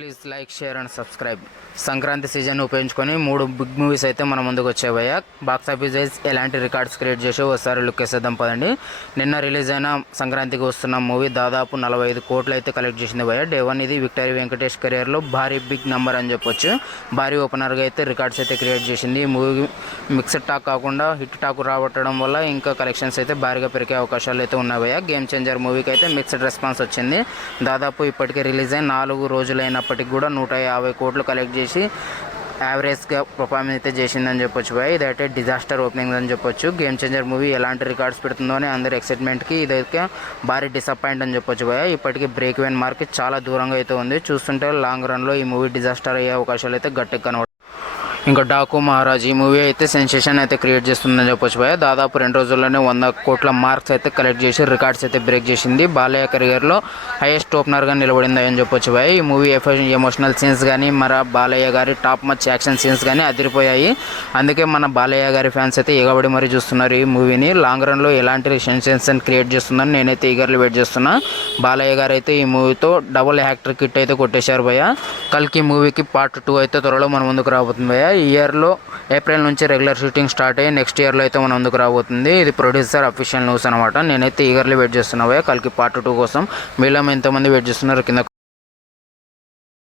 Please like share and subscribe. Sankranti season ఉపయోగించుకొని 3 big movies అయితే మన ముందుకు వచ్చాయి భయ్య. బాక్స్ ఆఫీస్ వైజ్ ఎలాంటి రికార్డ్స్ క్రియేట్ చేసో ఒకసారి లుక్ వేసేద్దాం పదండి. నిన్న రిలీజ్ అయిన సంక్రాంతికి వస్తున్న మూవీ దాదాపు 45 కోట్లు అయితే కలెక్ట్ చేసింది భయ్య. డే 1 ఇది విక్టరీ వెంకటేష్ కెరియర్లో భారీ బిగ్ నెంబర్ అని చెప్పొచ్చు. భారీ ఓపెనర్గా అయితే రికార్డ్స్ అయితే క్రియేట్ చేసింది. ఈ మూవీ మిక్స్డ్ టాక్ కాకుండా హిట్ టాక్ రాబట్టడం వల్ల ఇంకా కలెక్షన్స్ అయితే భారీగా పెరిగే అవకాశాలు అయితే ఉన్నాయి భయ్య. గేమ్ చేంజర్ మూవీకి అయితే మిక్స్డ్ రెస్పాన్స్ వచ్చింది. దాదాపు ఇప్పటికే రిలీజ్ అయిన 4 రోజులైనప్పటికీ కూడా 150 కోట్లు కలెక్ట్ చేసి యావరేజ్గా పర్ఫార్మెన్స్ అయితే చేసిందని చెప్పొచ్చు భయ్. ఇదైతే డిజాస్టర్ ఓపెనింగ్ అని చెప్పొచ్చు. గేమ్ చేంజర్ మూవీ ఎలాంటి రికార్డ్స్ పెడుతుందో అని అందరి ఎక్సైట్మెంట్కి ఇదైతే భారీ డిసప్పాయింట్ అని చెప్పొచ్చు భయ్. ఇప్పటికీ బ్రేక్ ఈవెన్ మార్క్ చాలా దూరంగా అయితే ఉంది. చూస్తుంటే లాంగ్ రన్లో ఈ మూవీ డిజాస్టర్ అయ్యే అవకాశాలు అయితే గట్టిగా కనబడుతుంది. ఇంకా డాకు మహారాజ్ ఈ మూవీ అయితే సెన్సేషన్ అయితే క్రియేట్ చేస్తుందని చెప్పొచ్చు భయ. దాదాపు 2 రోజుల్లోనే 100 కోట్ల మార్క్స్ అయితే కలెక్ట్ చేసి రికార్డ్స్ అయితే బ్రేక్ చేసింది. బాలయ్య కెరియర్లో హైయెస్ట్ ఓపెనర్గా నిలబడింది అని చెప్పొచ్చు భయ. ఈ మూవీ ఎమోషనల్ సీన్స్ కానీ బాలయ్య గారి టాప్ మచ్ యాక్షన్ సీన్స్ కానీ అదిరిపోయాయి. అందుకే మన బాలయ్య గారి ఫ్యాన్స్ అయితే ఎగబడి మరీ చూస్తున్నారు ఈ మూవీని. లాంగ్ రన్లో ఎలాంటి సెన్సేషన్ క్రియేట్ చేస్తుందని నేనైతే ఈగర్లీ వెయిట్ చేస్తున్నా. బాలయ్య గారు అయితే ఈ మూవీతో డబుల్ హ్యాక్టర్ కిట్ అయితే కొట్టేశారు భయ. కల్కి మూవీకి పార్ట్ 2 అయితే త్వరలో మన ముందుకు రాబోతుంది భయ. ఈ ఇయర్లో ఏప్రిల్ నుంచి రెగ్యులర్ షూటింగ్ స్టార్ట్ అయ్యి నెక్స్ట్ ఇయర్లో అయితే మన ముందుకు రాబోతుంది. ఇది ప్రొడ్యూసర్ అఫీషియల్ న్యూస్ అనమాట. నేనైతే ఈగర్లీ వెయిట్ చేస్తున్నా భయ కల్కి పార్ట్ 2 కోసం. మీలో ఎంతమంది వెయిట్ చేస్తున్నారు కింద